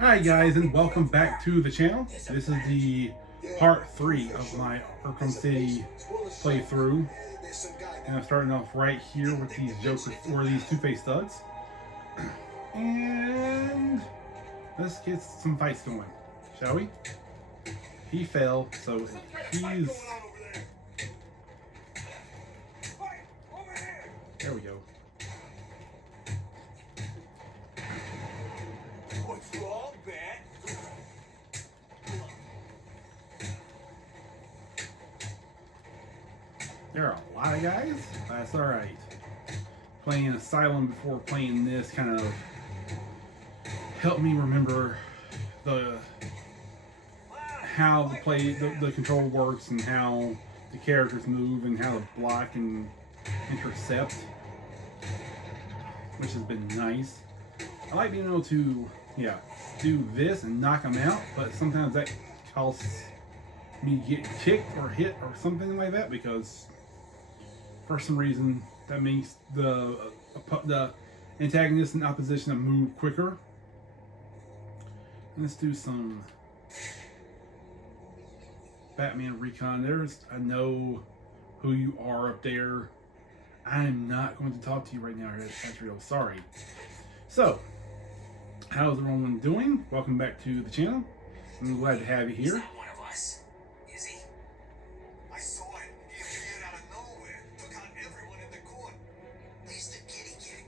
Hi guys, and welcome back to the channel. This is the part 3 of my Arkham City playthrough, and I'm starting off right here with these these Two-Face thugs. And let's get some fights going, shall we? He fell, so he's... There we go. There are a lot of guys. That's alright. Playing Asylum before playing this kind of helped me remember how the control works and how the characters move and how to block and intercept, which has been nice. I like being able to do this and knock them out, but sometimes that costs me to get kicked or hit or something like that, because for some reason that makes the antagonist and opposition to move quicker. Let's do some Batman recon. I know who you are up there. I am not going to talk to you right now, Asriel. Sorry. So, how's everyone doing? Welcome back to the channel. I'm glad to have you here.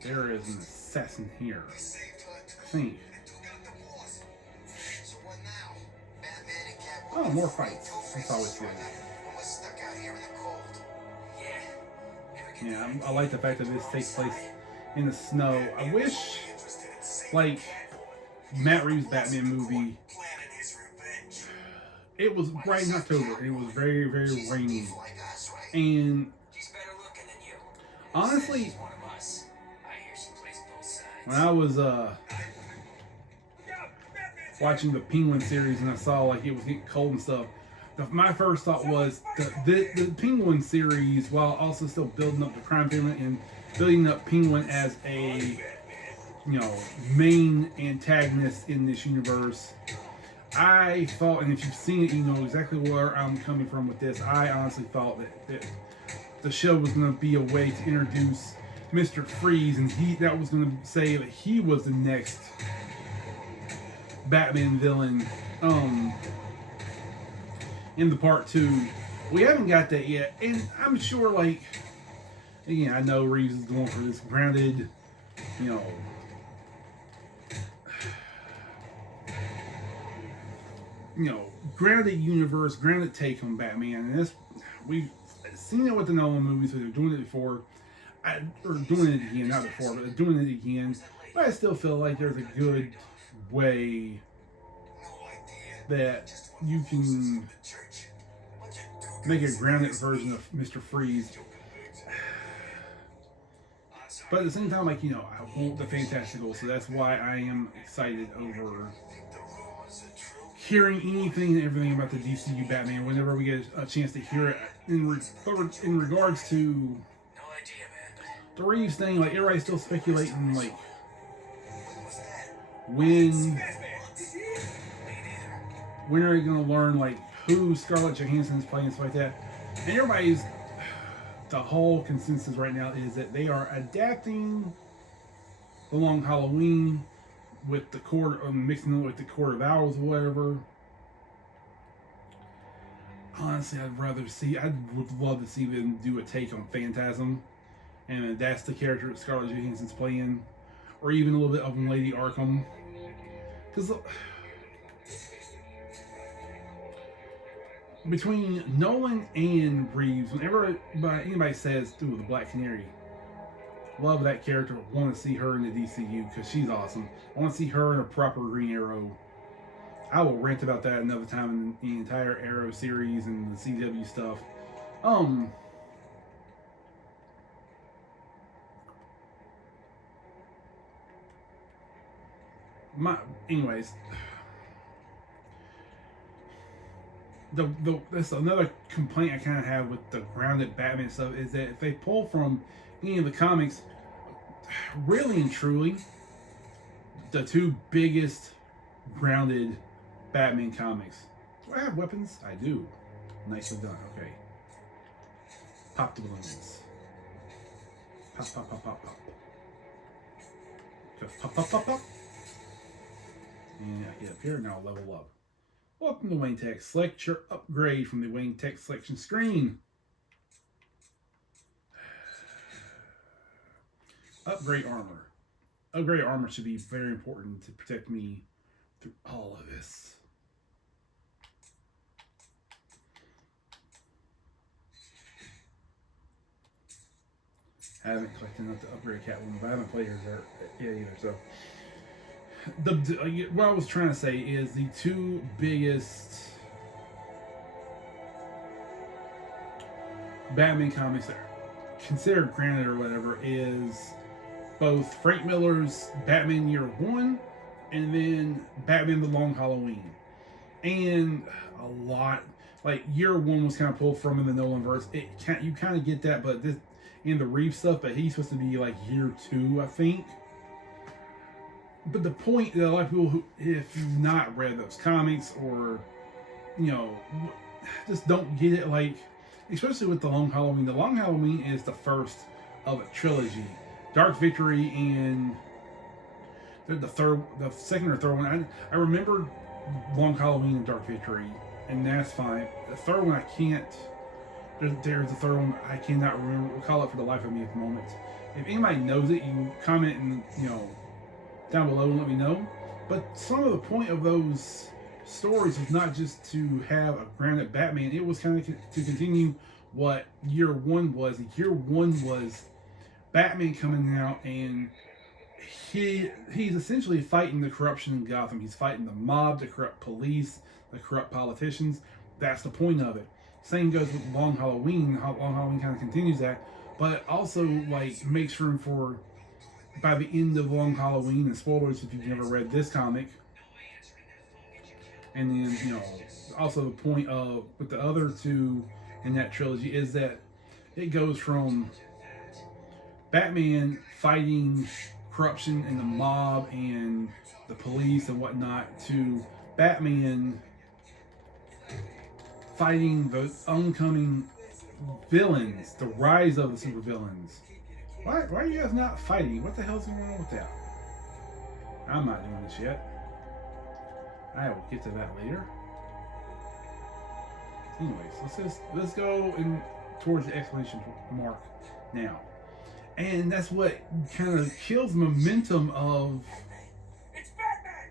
There is an assassin here, I think. Oh, more fights. That's always good. Yeah, I like the fact that this takes place in the snow. I wish, like, Matt Reeves' Batman movie, it was right in October. It was very, very rainy. And honestly, when I was watching the Penguin series and I saw like it was getting cold and stuff, my first thought was the Penguin series, while also still building up the crime family and building up Penguin as a main antagonist in this universe, I thought, and if you've seen it, you know exactly where I'm coming from with this. I honestly thought that the show was going to be a way to introduce Mr. Freeze, and that was going to say that he was the next Batman villain in the part 2. We haven't got that yet, and I'm sure, like, again, I know Reeves is going for this grounded, grounded universe, grounded take on Batman. And we've seen it with the Nolan movies, so they're doing it before. Or doing it again, not before, but doing it again. But I still feel like there's a good way that you can make a grounded version of Mr. Freeze. But at the same time, like, I want the Fantastical, so that's why I am excited over hearing anything and everything about the DCU Batman whenever we get a chance to hear it. In regards to the Reeves thing, like, everybody's still speculating, like, when are you going to learn, like, who Scarlett Johansson is playing and stuff like that. And the whole consensus right now is that they are adapting The Long Halloween with mixing it with the Court of Owls or whatever. Honestly, I would love to see them do a take on Phantasm, and that's the character that Scarlett Johansson's playing, or even a little bit of Lady Arkham. Because between Nolan and Reeves, whenever anybody says, "Dude, the Black Canary," love that character. Want to see her in the DCU because she's awesome. I want to see her in a proper Green Arrow. I will rant about that another time in the entire Arrow series and the CW stuff. Anyways, that's another complaint I kind of have with the grounded Batman stuff, is that if they pull from any of the comics, really and truly, the two biggest grounded Batman comics. Do I have weapons? I do. Nicely done. Okay. Pop the balloons. Pop, pop, pop, pop, pop. Just pop, pop, pop, pop. And I get up here and I'll level up. Welcome to Wayne Tech. Select your upgrade from the Wayne Tech selection screen. Upgrade armor. Upgrade armor should be very important to protect me through all of this. I haven't collected enough to upgrade Catwoman, but I haven't played her yet either. So, what I was trying to say is the two biggest Batman comics that are considered grounded or whatever is both Frank Miller's Batman Year One and then Batman The Long Halloween. And a lot, like Year One was kind of pulled from in the Nolan verse. You kind of get that, but this in the Reeve stuff, but he's supposed to be like Year Two, I think. But the point that a lot of people who, if you've not read those comics or, you know, just don't get it, like, especially with The Long Halloween. The Long Halloween is the first of a trilogy. Dark Victory and the second or third one. I remember Long Halloween and Dark Victory, and that's fine. The third one I can't. There's the third one I cannot recall it for the life of me at the moment. If anybody knows it, you comment and down below and let me know. But some of the point of those stories was not just to have a grounded Batman. It was kind of to continue what Year One was. Year One was Batman coming out, and he's essentially fighting the corruption in Gotham. He's fighting the mob, the corrupt police, the corrupt politicians. That's the point of it. Same goes with Long Halloween. Long Halloween kind of continues that, but also like makes room for, by the end of Long Halloween, and spoilers if you've never read this comic, and then also the point of with the other two in that trilogy is that it goes from Batman fighting corruption and the mob and the police and whatnot to Batman fighting the oncoming villains, the rise of the supervillains. Why are you guys not fighting? What the hell's going on with that? I'm not doing this yet. I will get to that later. Anyways, let's go in towards the exclamation mark now. And that's what kind of kills momentum of. It's Batman!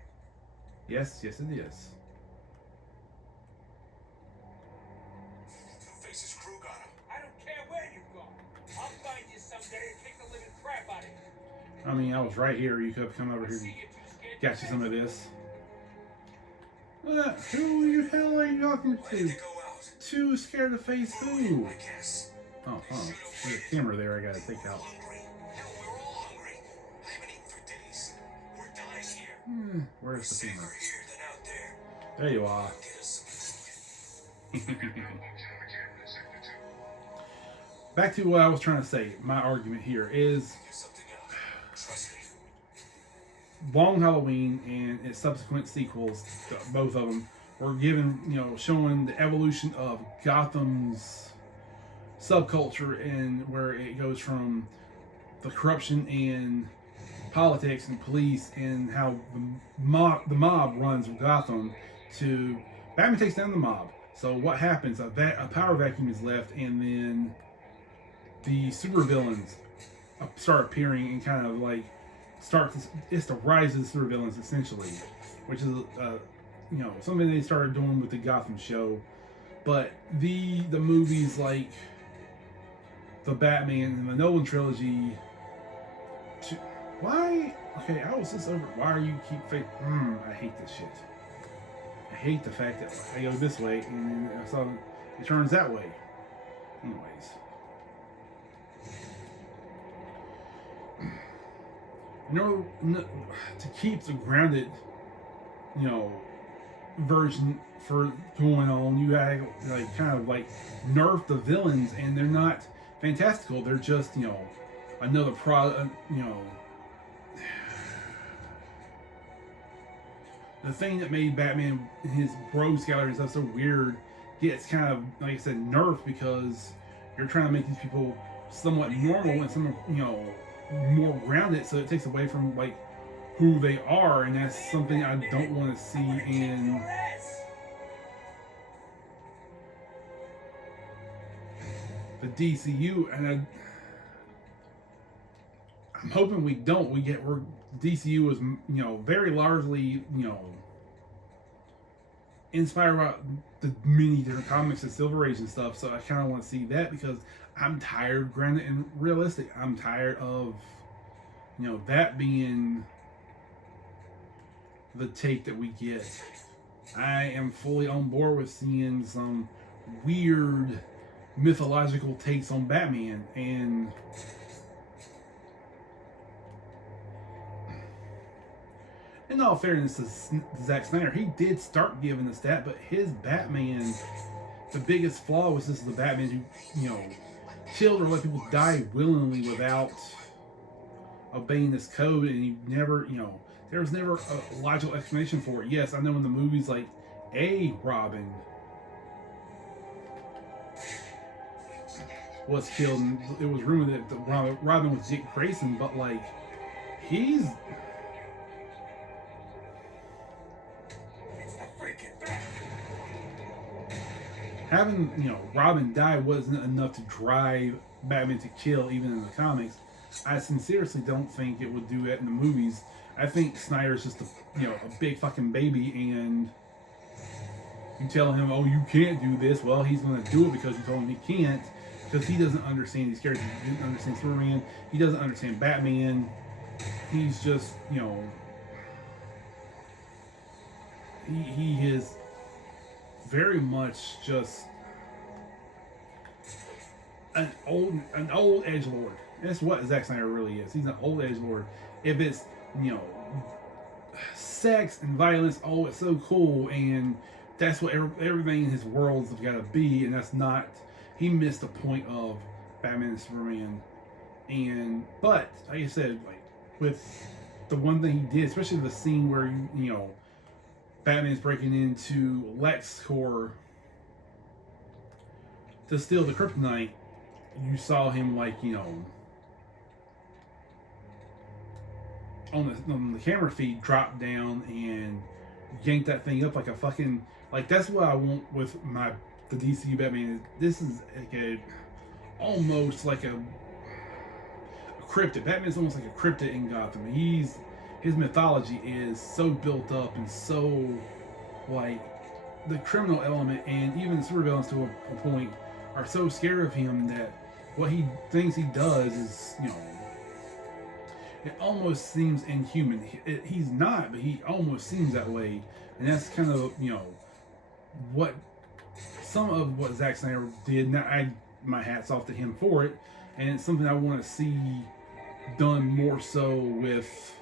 Yes, it is. I mean, I was right here. You could have come over here and got you some of this. Who the hell are you talking to? Too scared to face who? Oh, there's a camera there I gotta take out. Where's the camera? There you are. Back to what I was trying to say. My argument here is Long Halloween and its subsequent sequels, both of them, were given, showing the evolution of Gotham's subculture and where it goes from the corruption and politics and police and how the mob runs Gotham to Batman takes down the mob. So what happens? A power vacuum is left, and then the supervillains start appearing and kind of like it's the rise of the supervillains essentially, which is something they started doing with the Gotham show. But the movies like the Batman and the Nolan trilogy. Why? Okay, I was just over. Why are you keep fake? I hate this shit. I hate the fact that I go this way and so it turns that way. Anyways. To keep the grounded, version for going on, you gotta kind of nerf the villains, and they're not fantastical. They're just another product. the thing that made Batman, his rogues gallery and stuff so weird, gets kind of, like I said, nerfed because you're trying to make these people somewhat normal and somewhat, more grounded, so it takes away from like who they are, and that's something I don't want to see in the DCU. And I'm hoping we don't. We're DCU is very largely inspired by the many different comics and Silver Age and stuff. So I kind of want to see that because I'm tired, grounded and realistic. I'm tired of that being the take that we get. I am fully on board with seeing some weird mythological takes on Batman, and in all fairness to Zack Snyder, he did start giving us that, but his Batman, the biggest flaw was this is the Batman who, killed or let people die willingly without obeying this code, and he never, there was never a logical explanation for it. Yes, I know in the movies, like, Robin was killed, and it was rumored that Robin was Dick Grayson, but, like, he's... having, Robin die wasn't enough to drive Batman to kill, even in the comics. I sincerely don't think it would do that in the movies. I think Snyder's just a big fucking baby, and you tell him, oh, you can't do this. Well, he's going to do it because you told him he can't, because he doesn't understand these characters. He doesn't understand Superman. He doesn't understand Batman. He's just, he is very much just an old edgelord. That's what Zack Snyder really is. He's an old edgelord. If it's sex and violence, oh, it's so cool, and that's what everything in his worlds have got to be, and that's not. He missed the point of Batman and Superman, but like I said, like with the one thing he did, especially the scene where Batman's breaking into LexCorp to steal the kryptonite. You saw him like on the camera feed drop down and yank that thing up like a fucking, like, that's what I want with the DCU Batman. This is like almost like a cryptid. Batman's almost like a cryptid in Gotham. His mythology is so built up and so, like, the criminal element and even the supervillains to a point are so scared of him that what he thinks he does is, it almost seems inhuman. He's not, but he almost seems that way. And that's kind of, what some of what Zack Snyder did. Now, my hat's off to him for it. And it's something I want to see done more so with...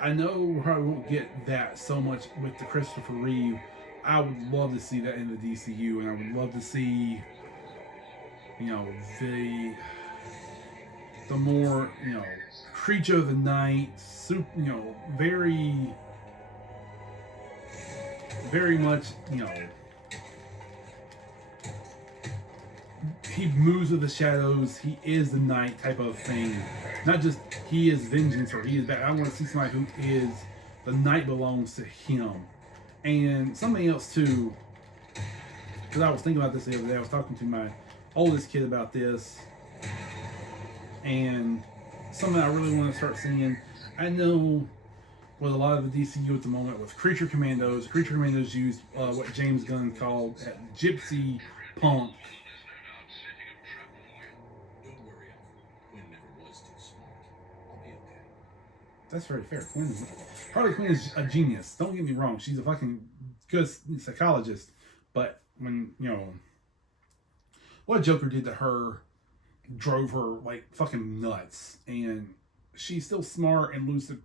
I know we probably won't get that so much with the Christopher Reeve. I would love to see that in the DCU, and I would love to see, the more, creature of the night, very, very much, he moves with the shadows, he is the night type of thing. Not just he is vengeance or he is bad. I want to see somebody who is, the night belongs to him. And something else too, because I was thinking about this the other day. I was talking to my oldest kid about this, and something I really want to start seeing. I know with a lot of the DCU at the moment with Creature Commandos used what James Gunn called gypsy punk. That's very fair. Harley Quinn is a genius. Don't get me wrong. She's a fucking good psychologist. But when, what Joker did to her drove her like fucking nuts. And she's still smart and lucid,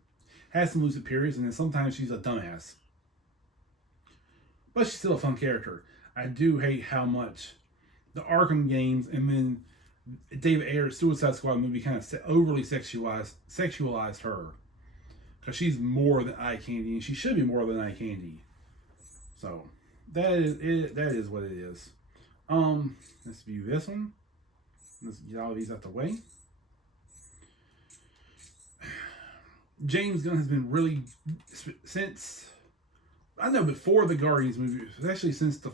has some lucid periods, and then sometimes she's a dumbass. But she's still a fun character. I do hate how much the Arkham games and then David Ayer's Suicide Squad movie kind of overly sexualized her. because she's more than eye candy, and she should be more than eye candy. So that is it. That is what it is. Let's view this one. Let's get all these out the way. James Gunn has been really, since, I know before the Guardians movie, especially since the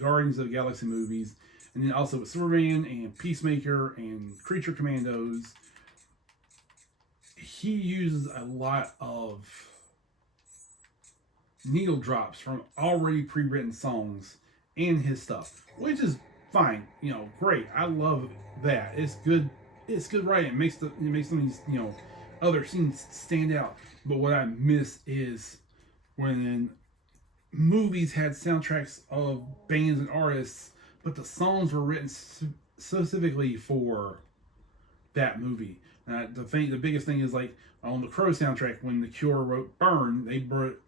Guardians of the Galaxy movies, and then also with Superman and Peacemaker and Creature Commandos, he uses a lot of needle drops from already pre-written songs in his stuff, which is fine. You know, great. I love that. It's good. It's good writing. It makes some of these, you know, other scenes stand out. But what I miss is when movies had soundtracks of bands and artists, but the songs were written specifically for that movie. The biggest thing is like on the Crow soundtrack, when The Cure wrote "Burn," they wrote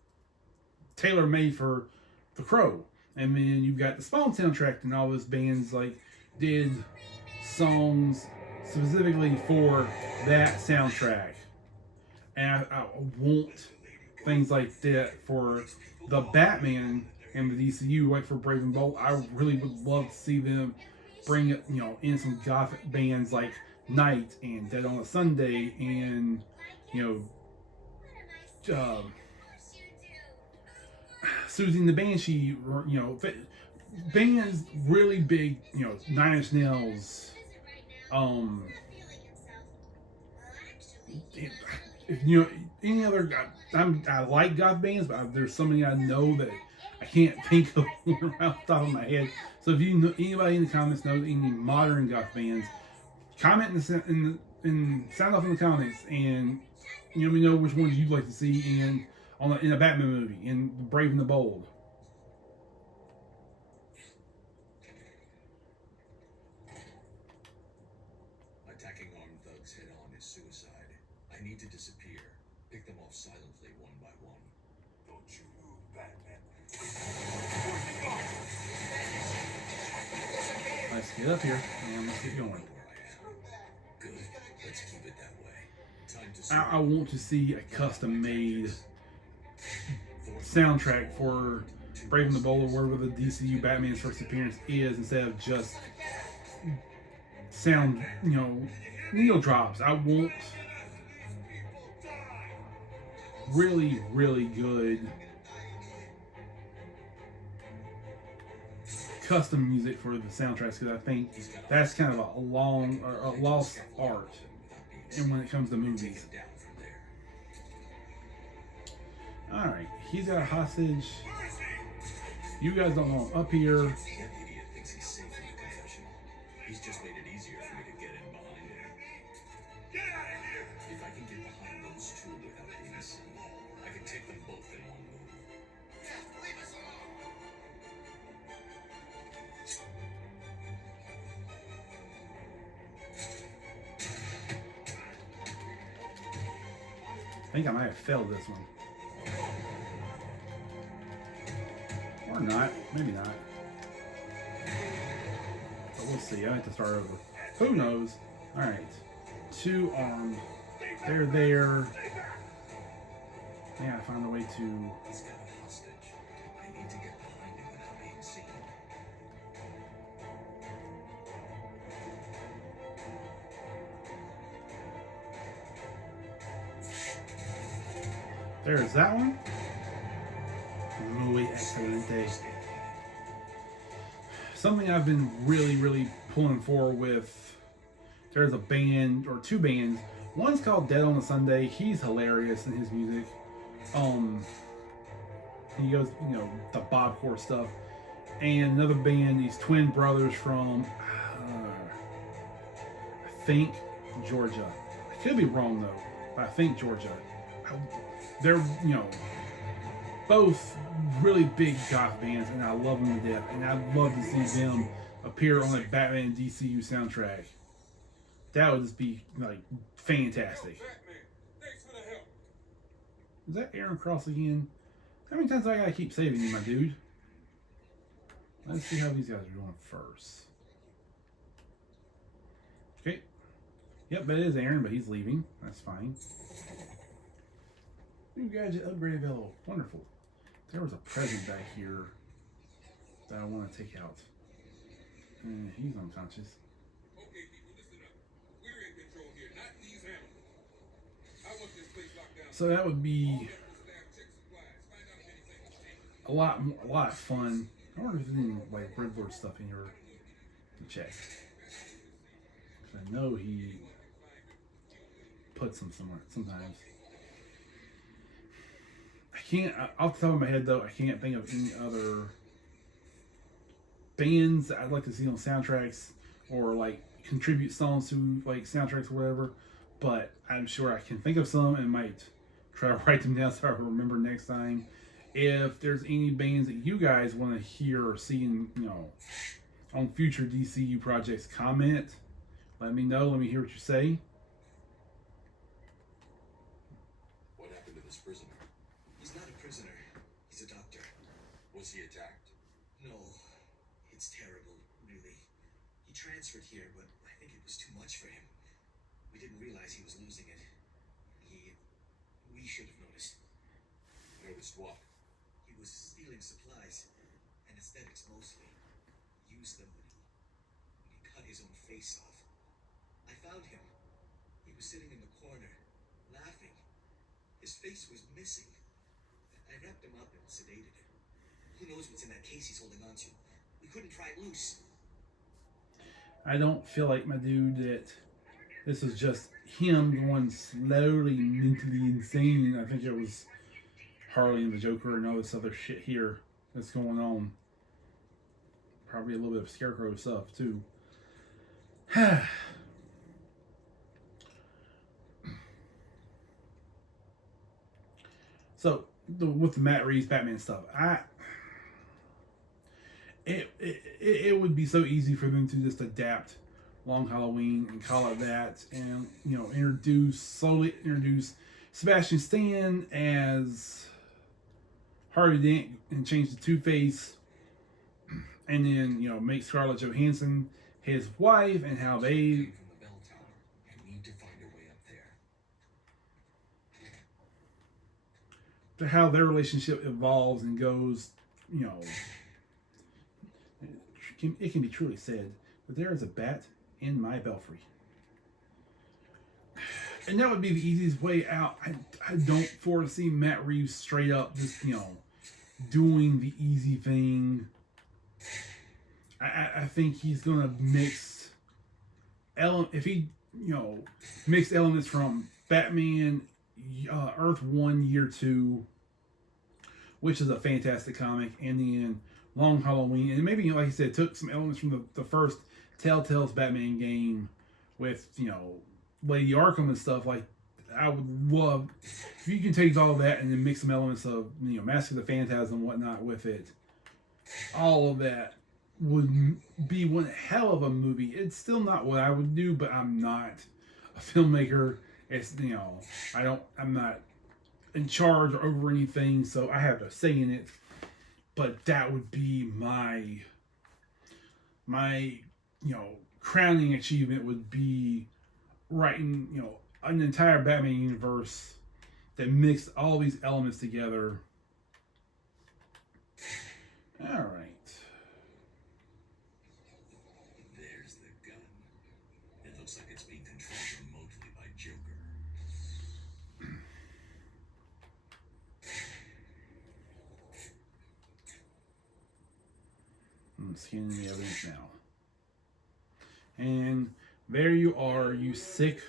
tailor made for The Crow. And then you've got the Spawn soundtrack, and all those bands like did songs specifically for that soundtrack. And I want things like that for the Batman and the DCU, like for Brave and Bold. I really would love to see them bring it, you know, in some gothic bands like Night and Dead on a Sunday, and you know, Susie and the Banshee. You know, bands really big. You know, Nine Inch Nails. If you know any other, I like goth bands, but there's so many I know that I can't think of one off the top of my head. So if you know anybody in the comments knows any modern goth bands, comment in sound off in the comments, and you let me know which ones you'd like to see in a Batman movie, in Brave and the Bold. Attacking armed thugs head on is suicide. I need to disappear. Pick them off silently, one by one. Don't you move, Batman. Let's get up here and let's get going. Good. Let's keep it that way. Time to I want to see a custom-made soundtrack for Brave and the Bold, or wherever the DCU Batman's first appearance is, instead of just sound, you know, needle drops. I want really, really good custom music for the soundtracks, because I think that's kind of a lost art, and when it comes to movies. All right, he's got a hostage. You guys don't know I'm up here. That idiot thinks he's safe in the confessional. He's just made it easier for me to get in behind him. Get out of here! If I can get behind those two without being seen, I can take them both in one move. Leave us alone! I think I might have failed this one. Or not. Maybe not. But we'll see. I have to start over. Who knows? Alright. 2 armed. They're there. I gotta find a way to... He's got a hostage. I need to get behind him without being seen. There's that one. Muy excelente. Something I've been really, really pulling for with, there's a band, or 2 bands. One's called Dead on a Sunday. He's hilarious in his music. He goes, you know, the bobcore stuff. And another band, these twin brothers from, I think, Georgia. I could be wrong though, but I think Georgia. They're, you know, both really big goth bands, and I love them to death. And I'd love to see them appear on a Batman DCU soundtrack. That would just be like fantastic. Is that Aaron Cross again? How many times do I gotta keep saving you, my dude? Let's see how these guys are doing first. Okay. Yep, that is Aaron, but he's leaving. That's fine. New gadget upgrade available. Wonderful. There was a present back here that I want to take out. He's unconscious. Okay, people, listen up. We're in control here, not these animals. I want this place locked down. So that would be Medical staff, check supplies. Find out if anything has changed. a lot of fun. I wonder if there's any like Redlord stuff in here to check. 'Cause I know he puts them somewhere sometimes. I can't, off the top of my head though, I can't think of any other bands that I'd like to see on soundtracks or like contribute songs to like soundtracks or whatever. But I'm sure I can think of some and might try to write them down so I remember next time. If there's any bands that you guys want to hear or see in, on future DCU projects, comment. Let me know. Let me hear what you say. What happened to this prisoner? He's not a prisoner. He's a doctor. Was he attacked? No, it's terrible, really. He transferred here, but I think it was too much for him. We didn't realize he was losing it. We should have noticed. Noticed what? He was stealing supplies, anesthetics mostly. Used them when he cut his own face off. I found him. He was sitting in the corner, laughing. His face was missing. I wrapped him up and sedated him. Who knows what's in that case he's holding on to? We couldn't pry it loose. I don't feel like, my dude, that this is just him going slowly mentally insane. I think it was Harley and the Joker and all this other shit here that's going on. Probably a little bit of Scarecrow stuff too. So with the Matt Reeves Batman stuff, it would be so easy for them to just adapt Long Halloween and call it that, and slowly introduce Sebastian Stan as Harvey Dent and change the Two-Face, and then make Scarlett Johansson his wife, and how they From the bell tower. I need to find a way up there. to how their relationship evolves and goes. It can be truly said that there is a bat in my belfry. And that would be the easiest way out. I don't foresee Matt Reeves straight up just, doing the easy thing. I think he's going to mix, if he, mix elements from Batman, Earth 1, Year 2, which is a fantastic comic, and then Long Halloween, and maybe, like I said, took some elements from the first Telltale's Batman game with, Lady Arkham and stuff. Like, I would love if you can take all of that and then mix some elements of, Mask of the Phantasm and whatnot with it. All of that would be one hell of a movie. It's still not what I would do, but I'm not a filmmaker. It's, I'm not in charge or over anything, so I have a say in it. But that would be my crowning achievement, would be writing, an entire Batman universe that mixed all these elements together. All right. There's the gun. It looks like it's being controlled remotely by Joker. I'm scanning the evidence now. And there you are, you sick,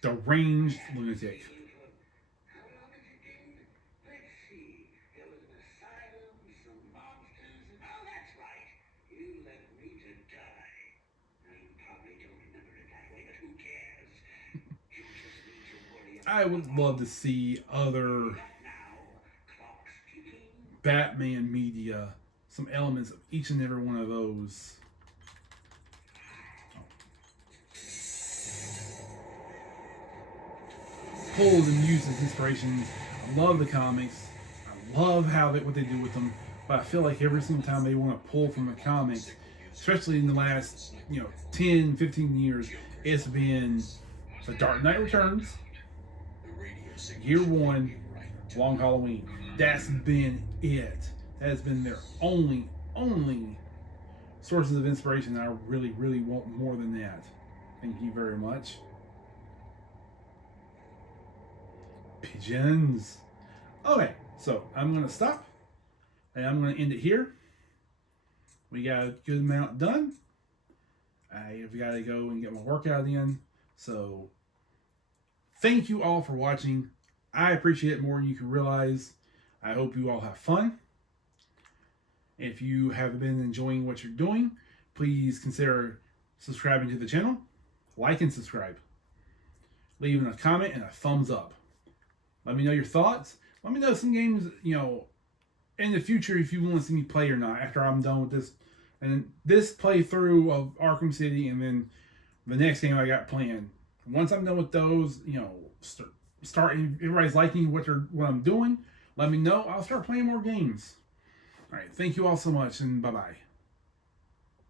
deranged lunatic. I would love to see other Batman media, some elements of each and every one of those. Pulled and used as inspirations. I love the comics. I love what they do with them. But I feel like every single time they want to pull from a comic, especially in the last 10, 15 years, it's been The Dark Knight Returns, Year 1, Long Halloween. That's been it. That has been their only sources of inspiration. I really, really want more than that. Thank you very much. Pigeons. Okay, so I'm going to stop. And I'm going to end it here. We got a good amount done. I've got to go and get my workout in. So, thank you all for watching. I appreciate it more than you can realize. I hope you all have fun. If you have been enjoying what you're doing, please consider subscribing to the channel. Like and subscribe. Leaving a comment and a thumbs up. Let me know your thoughts. Let me know some games, in the future if you want to see me play or not after I'm done with this. And this playthrough of Arkham City and then the next game I got planned. Once I'm done with those, start everybody's liking what I'm doing, let me know. I'll start playing more games. All right, thank you all so much, and bye-bye.